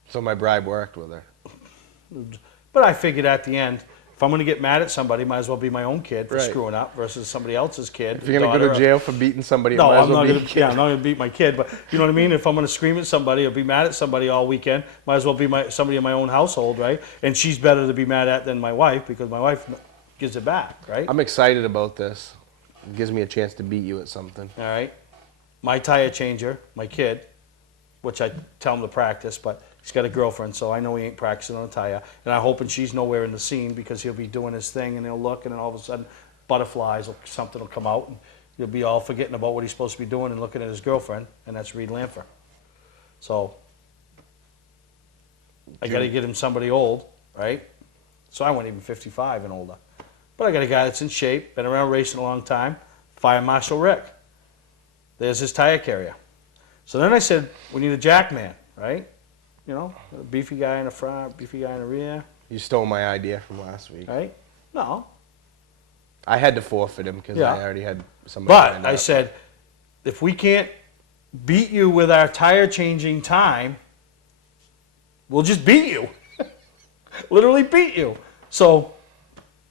So my bribe worked with her. But I figured at the end, if I'm going to get mad at somebody, might as well be my own kid for Right. screwing up versus somebody else's kid. If you're going to go to jail for beating somebody, it No, might as I'm well not be going your to. kid. Yeah, I'm not going to beat my kid, but you know what I mean. If I'm going to scream at somebody or be mad at somebody all weekend, might as well be somebody in my own household, right? And she's better to be mad at than my wife because my wife gives it back, right? I'm excited about this. It gives me a chance to beat you at something. All right. My tire changer, my kid, which I tell him to practice, but he's got a girlfriend, so I know he ain't practicing on a tire. And I'm hoping she's nowhere in the scene because he'll be doing his thing and he'll look and then all of a sudden butterflies or something will come out and he'll be all forgetting about what he's supposed to be doing and looking at his girlfriend, and that's Reed Lanfer. So I got to get him somebody old, right? So I went even 55 and older. But I got a guy that's in shape, been around racing a long time, Fire Marshal Rick. There's his tire carrier. So then I said, we need a jack man, right? A beefy guy in the front, beefy guy in the rear. You stole my idea from last week. Right? No. I had to forfeit him because Yeah. I already had somebody lined But I up. said, if we can't beat you with our tire changing time, we'll just beat you. Literally beat you. So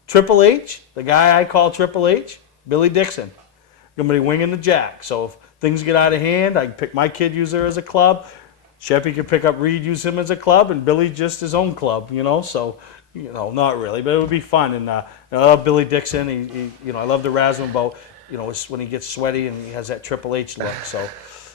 Triple H, the guy I call Triple H, Billy Dixon, going to be winging the jack. So if things get out of hand, I can pick my kid user as a club. Sheppy can pick up Reed, use him as a club, and Billy just his own club, so, not really, but it would be fun. And I love Billy Dixon. I love to razz him about, it's when he gets sweaty and he has that Triple H look. So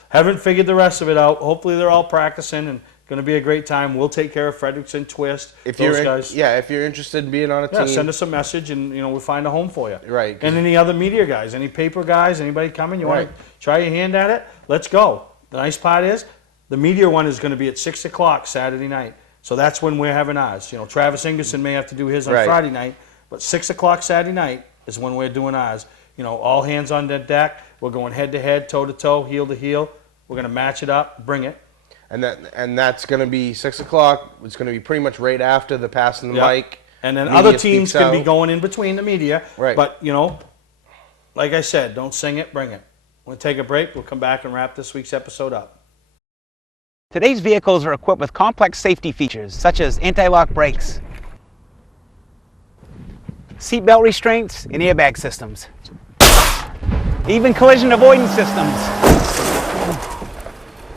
haven't figured the rest of it out. Hopefully they're all practicing and going to be a great time. We'll take care of Frederickson, Twist, If those you're guys. if you're interested in being on a team, Send us a message and, we'll find a home for you. Right. And any other media guys, any paper guys, anybody coming, you want to try your hand at it? Let's go. The nice part is the media one is going to be at 6 o'clock Saturday night. So that's when we're having ours. Travis Ingerson may have to do his on Friday night, but 6 o'clock Saturday night is when we're doing ours. All hands on the deck. We're going head to head, toe to toe, heel to heel. We're going to match it up, bring it. And that's going to be 6 o'clock. It's going to be pretty much right after the passing the mic. And then Media other teams speaks can be out. going in between the media. Right. But, like I said, don't sing it, bring it. We'll take a break. We'll come back and wrap this week's episode up. Today's vehicles are equipped with complex safety features such as anti-lock brakes, seatbelt restraints, and airbag systems. Even collision avoidance systems.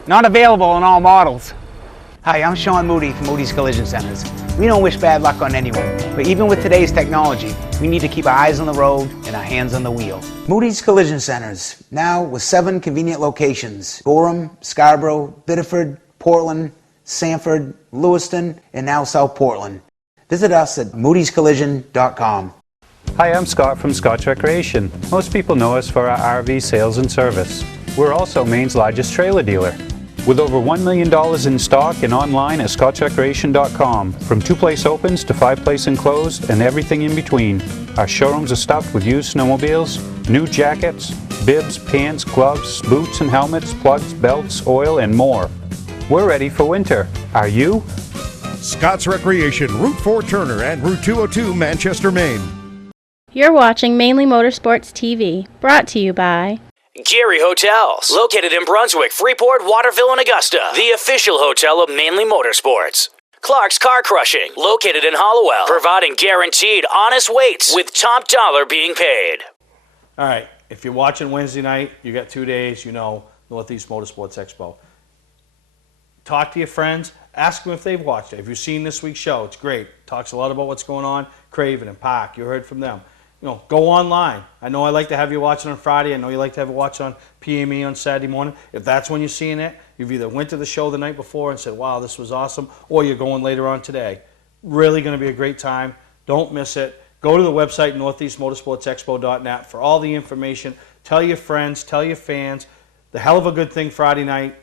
Not available in all models. Hi, I'm Sean Moody from Moody's Collision Centers. We don't wish bad luck on anyone, but even with today's technology, we need to keep our eyes on the road and our hands on the wheel. Moody's Collision Centers, now with 7 convenient locations: Gorham, Scarborough, Biddeford, Portland, Sanford, Lewiston, and now South Portland. Visit us at moodyscollision.com. Hi, I'm Scott from Scott's Recreation. Most people know us for our RV sales and service. We're also Maine's largest trailer dealer. With over $1 million in stock and online at scottsrecreation.com. From 2-place opens to 5-place enclosed and everything in between. Our showrooms are stuffed with used snowmobiles, new jackets, bibs, pants, gloves, boots and helmets, plugs, belts, oil, and more. We're ready for winter. Are you? Scott's Recreation, Route 4 Turner and Route 202 Manchester, Maine. You're watching Mainely Motorsports TV, brought to you by Gary Hotels, located in Brunswick, Freeport, Waterville, and Augusta, the official hotel of Mainely Motorsports. Clark's Car Crushing, located in Hollowell, providing guaranteed honest weights with top dollar being paid. All right, if you're watching Wednesday night, you got 2 days, Northeast Motorsports Expo. Talk to your friends, ask them if they've watched it. Have you seen this week's show? It's great. Talks a lot about what's going on. Craven and Park, you heard from them. Go online. I know I like to have you watch it on Friday. I know you like to have it watch on PME on Saturday morning. If that's when you're seeing it, you've either went to the show the night before and said, wow, this was awesome, or you're going later on today. Really going to be a great time. Don't miss it. Go to the website, northeastmotorsportsexpo.net, for all the information. Tell your friends, tell your fans. The hell of a good thing Friday night.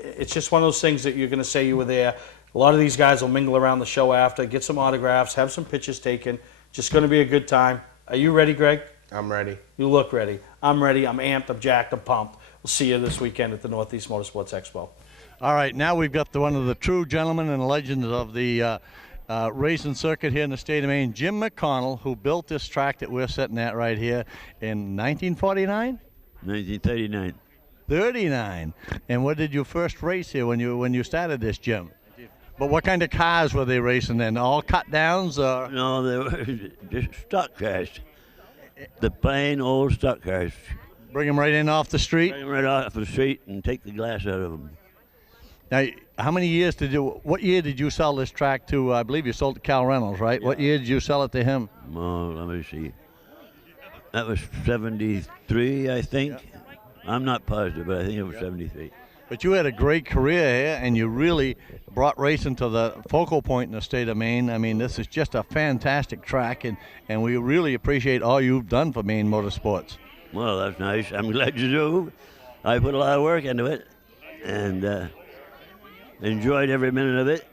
It's just one of those things that you're going to say you were there. A lot of these guys will mingle around the show after, get some autographs, have some pictures taken. Just going to be a good time. Are you ready, Greg? I'm ready. You look ready. I'm ready. I'm amped. I'm jacked. I'm pumped. We'll see you this weekend at the Northeast Motorsports Expo. All right, now we've got one of the true gentlemen and legends of the racing circuit here in the state of Maine, Jim McConnell, who built this track that we're sitting at right here in 1949? 1939. 39. And what did you first race here when you started this, Jim? But what kind of cars were they racing then? All cut downs? Or? No, they were just stock cars. The plain old stock cars. Bring them right in off the street? Bring them right off the street and take the glass out of them. Now, how many years what year did you sell this track to? I believe you sold to Cal Reynolds, right? Yeah. What year did you sell it to him? Oh, let me see. That was 73, I think. I'm not positive, but I think it was 73. But you had a great career here, and you really brought racing to the focal point in the state of Maine. I mean, this is just a fantastic track, and we really appreciate all you've done for Maine Motorsports. Well, that's nice. I'm glad you do. I put a lot of work into it, and enjoyed every minute of it.